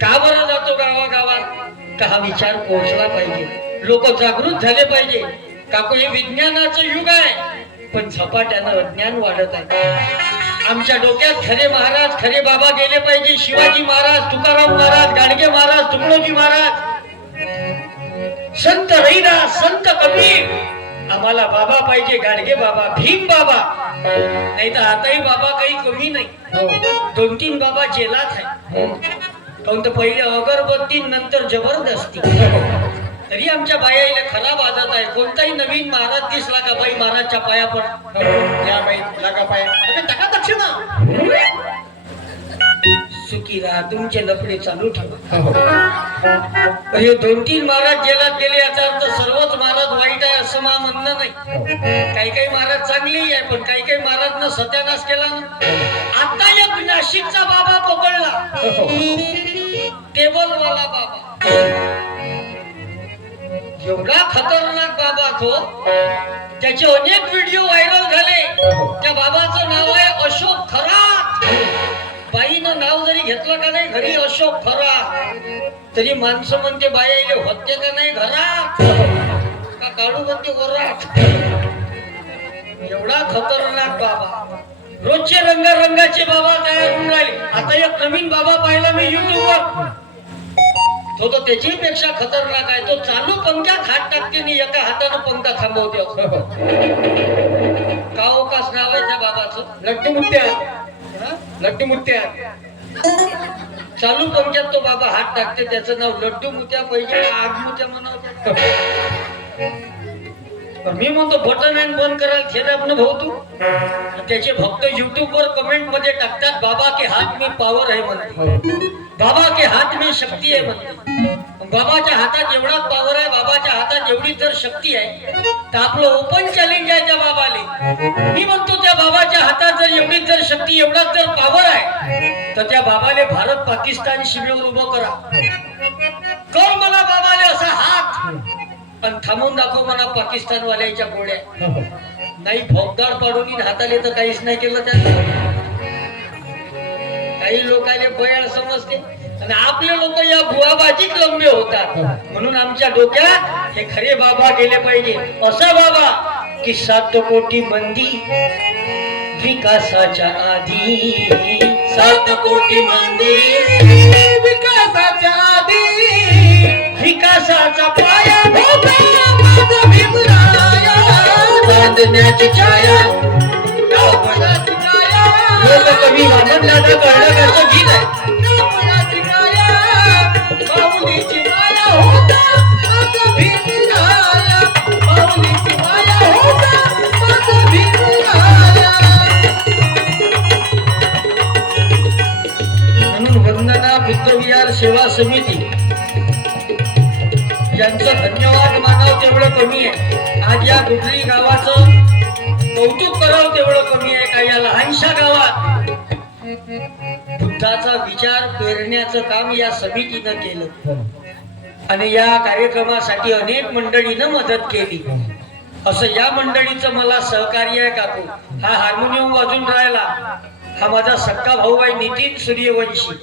का बरं जातो गावागावात? का हा विचार पोहोचला पाहिजे, लोक जागृत झाले पाहिजे. काकू हे विज्ञानाचं युग आहे, पण झपाट्यानं अज्ञान वाढत आहे. आमच्या डोक्यात खरे महाराज खरे बाबा गेले पाहिजे. शिवाजी महाराज, तुकाराम महाराज, गाडगे महाराज, तुकडोजी महाराज, संत रैदास, संत कबीर. आम्हाला बाबा पाहिजे, गाडगे बाबा, भीम बाबा. नाही तर आताही बाबा काही कमी नाही. 2-3 बाबा जेलात आहे. काऊन तर पहिले अगरबत्ती, नंतर जबरदस्ती. तरी आमच्या बायाला खराब आदत आहे. कोणताही नवीन महाराज दिसला का बाई महाराजच्या पाया पड, या बाई लागा पाया, टाका दक्षिणा. सुखी राहा, तुमचे लफडे चालू ठेवा. हे 2-3 महाराज जेलात गेले, याचा अर्थ सर्वच महाराज वाईट आहे असं मा म्हणणं नाही. काही काही महाराज चांगलेही आहे, पण काही काही महाराजनं सत्यानाश केला ना. आता एक नाशिकचा बाबा पकडला, टेबलवाला बाबा. एवढा खतरनाक बाबा तो, त्याचे अनेक व्हिडिओ व्हायरल झाले. त्या बाबाचं नाव आहे अशोक खरात. बाईनं नाव जरी घेतलं का नाही घरी अशोक खरात, तरी माणसं म्हणते बाईले होते का नाही घरात, का काढू म्हणते वरात. एवढा खतरनाक बाबा. रोजचे रंगारंगाचे बाबा तयार होऊन राहिले. आता एक नवीन बाबा पाहिला मी युट्यूबवर, तो तर त्याच्यापेक्षा खतरनाक आहे. तो चालू पंख्यात हात टाकते आणि एका हातानं पंखा थांबवते. काओकास नाव आहे त्या बाबाचं, लट्टू मुत्या. लड्डू मुत्या. चालू पंख्यात तो बाबा हात टाकते, त्याचं नाव लड्डू मुत्या. पाहिजे आग मुत्या म्हणावं. मी म्हणतो बटन आणि बंद करायला खेळ भाऊ तू. त्याचे भक्त युट्यूब वर कमेंट मध्ये टाकतात, बाबा के हात में पॉवर आहे म्हणते, बाबा के हात में शक्ती आहे म्हणते. बाबाच्या हातात एवढा पॉवर आहे, बाबाच्या हातात एवढी जर शक्ती आहे, तर आपलं ओपन चॅलेंज आहे त्या बाबाले. मी म्हणतो त्या बाबाच्या हातात जर एवढी जर शक्ती, एवढाच जर पॉवर आहे, तर त्या बाबाले भारत पाकिस्तान शिमेवर उभं करा. कर मला बाबाले असा हात, आणि थांबून दाखव म्हणा पाकिस्तान वाल्याच्या गोळ्या. नाही भोगदार पाडून हाताले तर काहीच नाही केलं त्यानं. काही लोकांना बयाळ समजते आणि आपले लोक या भुवाबाजीत लंबे होतात. म्हणून आमच्या डोक्यात हे खरे बाबा गेले पाहिजे. असा बाबा की 7 कोटी मंदी विकासाच्या आधी, 7 कोटी मंदी विकासाच्या आधी, विकासाचा पाया माझा भीमराया, चांदण्याची छाया गावपणाची छाया. लोक कवी वामन दादा कर्णकाचं गीत आहे. गावपणाची छाया माऊलीची माया होता माझा भीमराया, माऊलीची माया होता माझा भीमराया. म्हणून वंदना बुद्धविहार सेवा समिती यांचं धन्यवाद मानावं तेवढं कमी आहे. आज या गुजरी गावाचं कौतुक करावं तेवढं कमी आहे. का या लहानशा गावात बुद्धाचा विचार पेरण्याचं काम या समितीनं केलं आणि या कार्यक्रमासाठी अनेक मंडळीनं मदत केली. असं या मंडळीचं मला सहकार्य आहे. काकू हा हार्मोनियम वाजून राहिला, हा माझा सक्का भाऊ आहे नितीन सूर्यवंशी.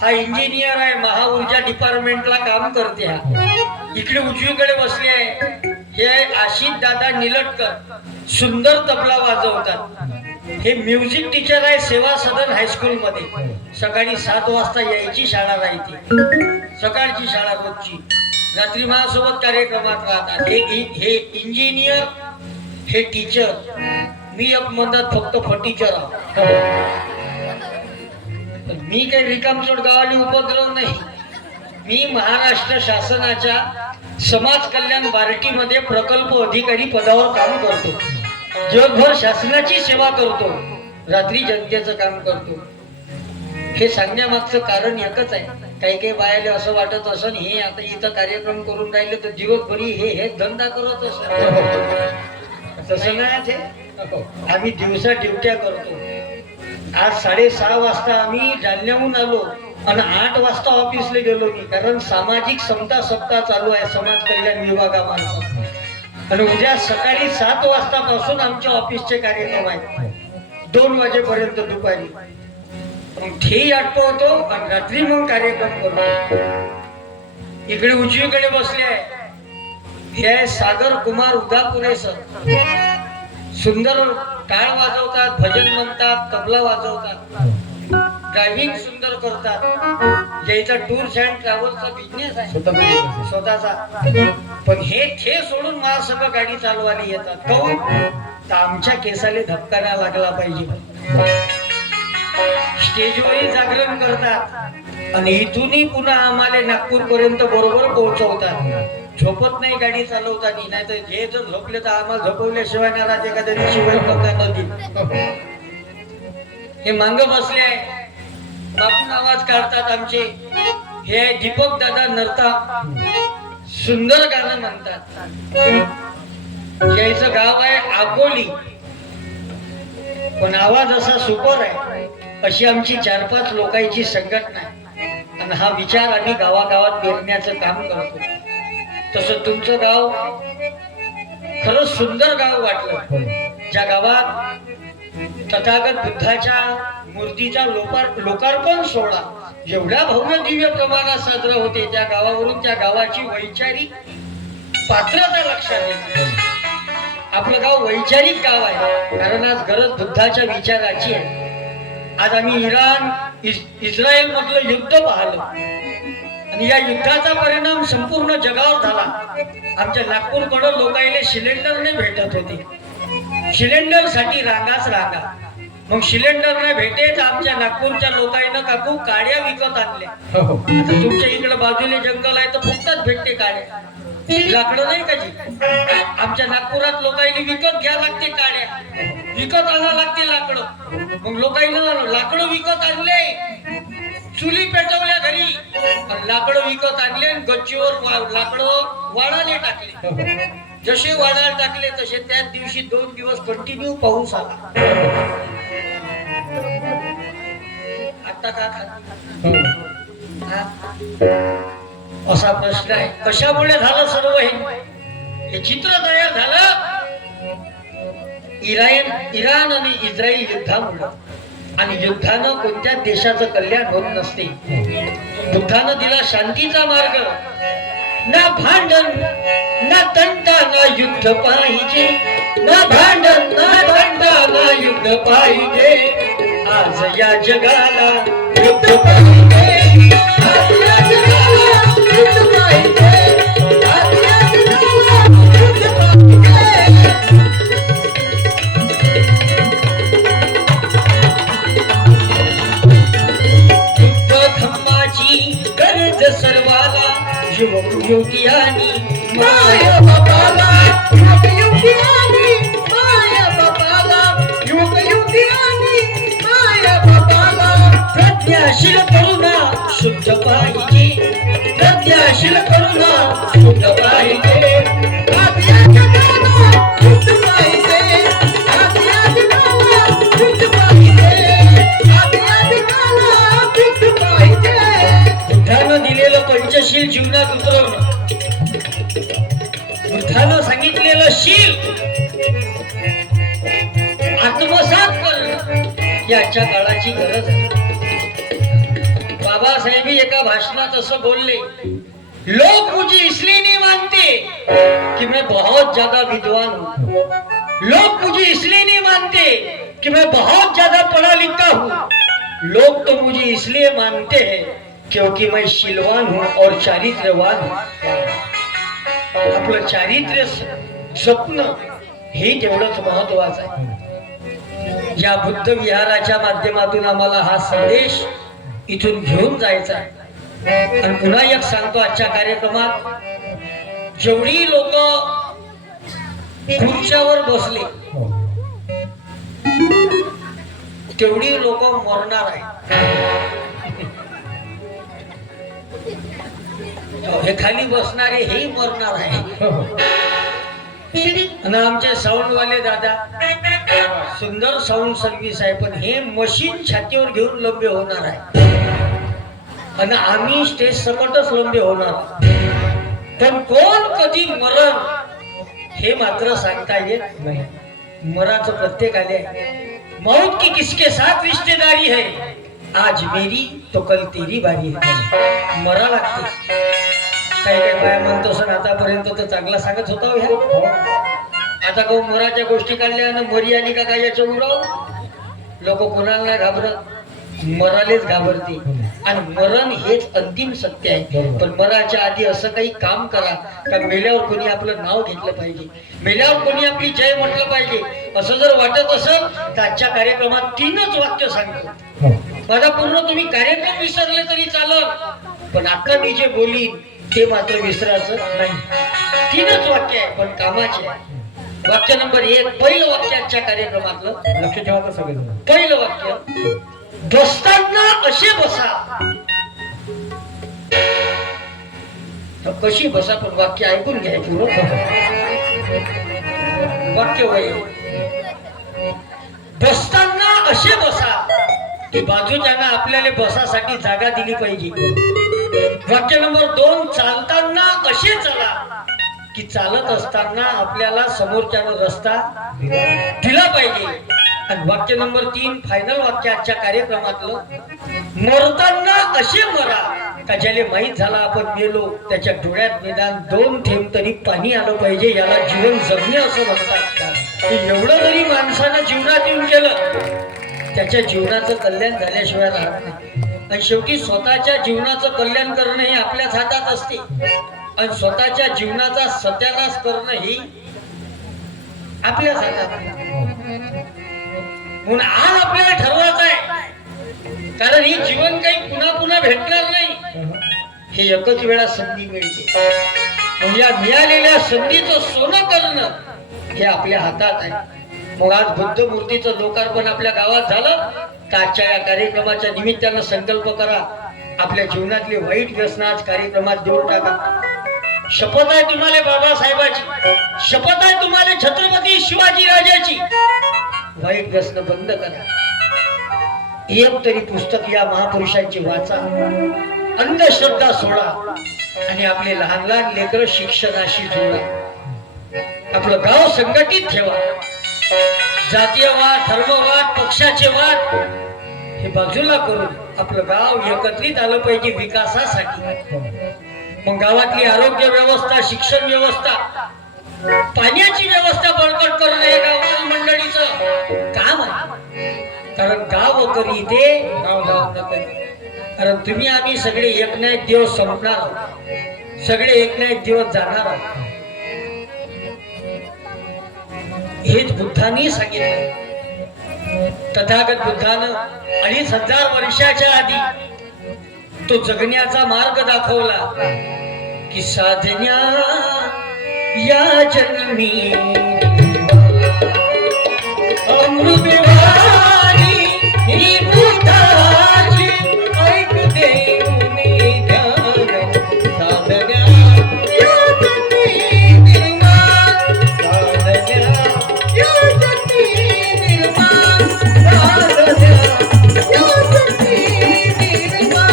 हा इंजिनियर आहे, महाऊर्जा डिपार्टमेंटला काम करते. हा इकडे उजवीकडे बसले आहे, हे आशिष दादा निलटकर, सुंदर तबला वाजवतात. हे म्युझिक टीचर आहे सेवा सदन हायस्कूल मध्ये. सकाळी 7 वाजता यायची शाळा राहते, सकाळची शाळा रोजची. रात्री माझ्यासोबत कार्यक्रमात राहतात. हे इंजिनियर, हे टीचर, मी एक म्हणतात फक्त फटीचर आहे. मी काही रिकामचोट गावाने उपद्रव नाही. मी महाराष्ट्र शासनाच्या समाज कल्याण बार्टीमध्ये प्रकल्प अधिकारी पदावर काम करतो. जगभर शासनाची सेवा करतो, रात्री जनतेचं काम करतो. हे सांगण्यामागचं कारण एकच आहे. काही काही बायाले असं वाटत असं, हे आता इथं कार्यक्रम करून राहिले तर दिवसभरी हे धंदा करत असत. तसं नाही. आम्ही दिवसा ड्युट्या करतो. आज 6:30 वाजता आम्ही जालन्याहून आलो आणि 8 वाजता ऑफिसला गेलो मी. कारण सामाजिक समता सप्ताह चालू आहे समाज कल्याण विभागामार्फत. आणि उद्या सकाळी 7 वाजतापासून आमच्या ऑफिसचे कार्यक्रम आहेत 2 वाजेपर्यंत दुपारी. मग तेही आटपवतो आणि रात्री मग कार्यक्रम करतो. इकडे उजवीकडे बसले आहे हे आहे सागर कुमार उदापुरे सर. सुंदर टाळ वाजवतात, भजन म्हणतात, तबला वाजवतात, ड्रायव्हिंग सुंदर करतात. ज्याचा टूर्स अँड ट्रॅव्हल्सचा बिझनेस आहे स्वतःचा. पण हे सोडून मला सगळं गाडी चालवायला येतात. काहून तर आमच्या केसाला धक्का नाही लागला पाहिजे. स्टेजवरही जागरण करतात आणि इथूनही पुन्हा आम्हाला नागपूर पर्यंत बरोबर पोहोचवतात. झोपत नाही गाडी चालवताना. नाही तर हे जर झोपले तर आम्हाला झोपवल्याशिवाय नाही राहत. एखाद्या दिवशी वैल नदी हे मांग बसले आहे, बापून आवाज काढतात आमचे. हे दीपक दादा नरता, सुंदर गाणं म्हणतात. याचं गाव आहे अकोली, पण आवाज असा सुपर आहे. अशी आमची 4-5 लोकांची संघटना आहे आणि हा विचार आम्ही गावागावात पेरण्याचं काम करतो. तसं तुमचं गाव खरंच सुंदर गाव वाटलं. ज्या गावात तथागत बुद्धाच्या मूर्तीचा लोकार्पण सोहळा एवढ्या भव्य दिव्य प्रमाणात साजरा होते, त्या गावावरून त्या गावाची वैचारिक पात्रता लक्षात येते. आपलं गाव वैचारिक गाव आहे, कारण आज गरज बुद्धाच्या विचाराची आहे. आज आम्ही इस्रायल मधलं युद्ध पाहिलं आणि या युद्धाचा परिणाम संपूर्ण जगावर झाला. आमच्या नागपूरकडे लोकांना सिलेंडर नाही भेटत होते. सिलेंडर साठी रांगाच रांगा. मग सिलेंडर नाही भेटेत आमच्या नागपूरच्या लोकांना काकू काड्या विकत आणल्या. आता तुमच्या इकडे बाजूला जंगल आहे तर फुकटात भेटते काड्या. लाकडं नाही का जी आमच्या नागपुरात लोकांनी विकत घ्या लागते. काड्या विकत आणा लागते लाकडं. मग लोकांना लाकडं विकत आणले, चुली पेटवल्या घरी, लाकडं विकत आणले आणि गच्चीवर लाकडं वाढाले टाकले. जसे वाढायला टाकले तसे त्याच दिवशी 2 दिवस कंटिन्यू पाऊस आला. आता का असा प्रश्न आहे. कशामुळे झालं सर्व हे चित्र तयार झालं? इराण आणि इस्रायल युद्धामुळे. आणि युद्धानं कोणत्या देशाचं कल्याण होत नसते. बुद्धानं दिला शांतीचा मार्ग. ना भांडण ना तंटा ना युद्ध पाहिजे. ना भांडण ना तंटा ना युद्ध पाहिजे. आज या जगाला युद्ध पाहिजे. आज या जगाला युद्ध पाहिजे. आज या जगाला युद्ध पाहिजे. युद्ध धम्माची गरज सर्वाला. युवक युवती आणि माय बापाला. युवक युवती आणि माय बापाला. युवक युवती आणि माय बापाला. प्रज्ञाशील करुणा शुद्ध पाहिजे. प्रज्ञाशील करुणा शुद्ध पाहिजे. आज या जगाला शुद्ध पाहिजे. आज या जगाला शुद्ध पाहिजे. आज या जगाला शुद्ध पाहिजे. बुद्धानं दिलेलं पंचशील जीवनात उतरवणं, बुद्धानं सांगितलेलं शील आत्मसात करणं ही आजच्या काळाची गरज आहे. बाबासाहेब एका भाषणात असं बोलले, लोग मुझे इसलिए नहीं मानते कि मैं बहुत ज्यादा विद्वान हूं. लोग मुझे इसलिए नहीं मानते कि मैं बहुत ज्यादा पढ़ा लिखा हूं. लोग तो मुझे इसलिए मानते हैं क्योंकि मैं शीलवान हूं और चारित्र्यवान हूं. आपलं चारित्र्य स्वप्न हे तेवढंच महत्वाचं आहे. या बुद्ध विहाराच्या माध्यमातून आम्हाला हा संदेश इथून घेऊन जायचा आहे. आणि पुन्हा एक सांगतो, आजच्या कार्यक्रमात जेवढी लोक खुर्च्यावर बसले तेवढी लोक मरणार आहे. हे खाली बसणारे हे मरणार आहे. आणि आमचे साऊंड वाले दादा सुंदर साऊंड सर्व्हिस आहे, पण हे मशीन छातीवर घेऊन लंबे होणार आहे आणि आम्ही स्टेज सकटच लंबे होणार. पण कोण कधी मरण हे मात्र सांगता येत नाही. मराचं प्रत्येक आले. मौत की किसके साथ रिश्तेदारी है आज मेरी तो कल तेरी बारी है. मरा लागते. काही काही बाया म्हणतो सण आतापर्यंत तर चांगला सांगत होता हो ह्या. आता गो मराच्या गोष्टी काढल्या आणि मरी आली का काय याच्या उराव. लोक कोणाला नाही घाबरत, मरालेच घाबरते. आणि मरण हेच अंतिम सत्य आहे. पण मराच्या आधी असं काही काम करा का मेल्यावर कोणी आपलं नाव घेतलं पाहिजे, मेल्यावर कोणी आपली जय म्हटलं पाहिजे. असं जर वाटत असेल तर आजच्या कार्यक्रमात 3च वाक्य सांगतो. माझा पूर्ण तुम्ही कार्यक्रम विसरले तरी चालत, पण आता मी जे बोलीन ते मात्र विसरायचं नाही. 3च वाक्य आहे पण कामाचे आहे. वाक्य नंबर 1, पहिलं वाक्य आजच्या कार्यक्रमातलं लक्ष ठेवा तर सगळे. पहिलं वाक्य, बसताना असे बसा. कशी बसा पण वाक्य ऐकून घ्यायचं. वाक्य वय, बसताना असे बसा की बाजूच्याना आपल्याला बसासाठी जागा दिली पाहिजे. वाक्य नंबर 2, चालताना असे चला की चालत असताना आपल्याला समोरच्यानं रस्ता दिला पाहिजे. आणि वाक्य नंबर 3, फायनल वाक्य आजच्या कार्यक्रमातलं, मरताना असे मरा का ज्याला माहीत झाला आपण मेलो त्याच्या डोळ्यात निदान 2 थेंब तरी पाणी आलं पाहिजे. याला जीवन जगणे असं म्हणतात. एवढं जरी माणसानं जीवनात येऊन गेलं त्याच्या जीवनाचं कल्याण झाल्याशिवाय राहत नाही. आणि शेवटी स्वतःच्या जीवनाचं कल्याण करणं हे आपल्याच हातात असते. आणि स्वतःच्या जीवनाचा सत्यानाश करणं ही आपल्याच हातात. म्हणून आज आपल्याला ठरवायचं आहे, कारण ही जीवन काही पुन्हा पुन्हा भेटणार नाही. हे एकच वेळा संधी मिळते. म्हणजे या मिळालेल्या संधीचं सोनं करणं हे आपल्या हातात आहे. मग आज बुद्ध मूर्तीचं लोकार्पण आपल्या गावात झालं तर आजच्या या कार्यक्रमाच्या निमित्तानं संकल्प करा, आपल्या जीवनातली वाईट व्यसनं आज कार्यक्रमात देऊन टाका. शपथ आहे तुम्हाला बाबासाहेबाची, शपथ आहे तुम्हाला छत्रपती शिवाजी राजाची. वाईट व्यसन बंद करा. एक तरी पुस्तक या महापुरुषांची वाचा, अंधश्रद्धा सोडा आणि आपले लहान लहान लेकर शिक्षणाशी जोडा. आपलं गाव संघटित ठेवा. जातीयवाद, धर्मवाद, पक्षाचे वाद हे बाजूला करून आपलं गाव एकत्रित आलं पाहिजे विकासासाठी. मग गावातली आरोग्य व्यवस्था, शिक्षण व्यवस्था, पाण्याची व्यवस्था बळकट करणं हे गाव मंडळीचं काम आहे. कारण गाव करी ते गाव गाव न करी. कारण तुम्ही आम्ही सगळे एक ना एक दिवस संपणार आहोत, सगळे एक ना एक दिवस जाणार आहोत. हेच बुद्धांनी सांगितलं. तथागत बुद्धानं 2500 वर्षाच्या आधी तो जगण्याचा मार्ग दाखवला की साधन्या या जन्मी अमृतवाणी ही बुद्धाची ऐक देऊनी ध्यान. साधन्या या जन्मी निर्माण, साधन्या या जन्मी निर्माण, साधन्या या जन्मी निर्माण.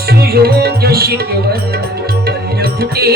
सुयोग शिकवण अन्य कुठे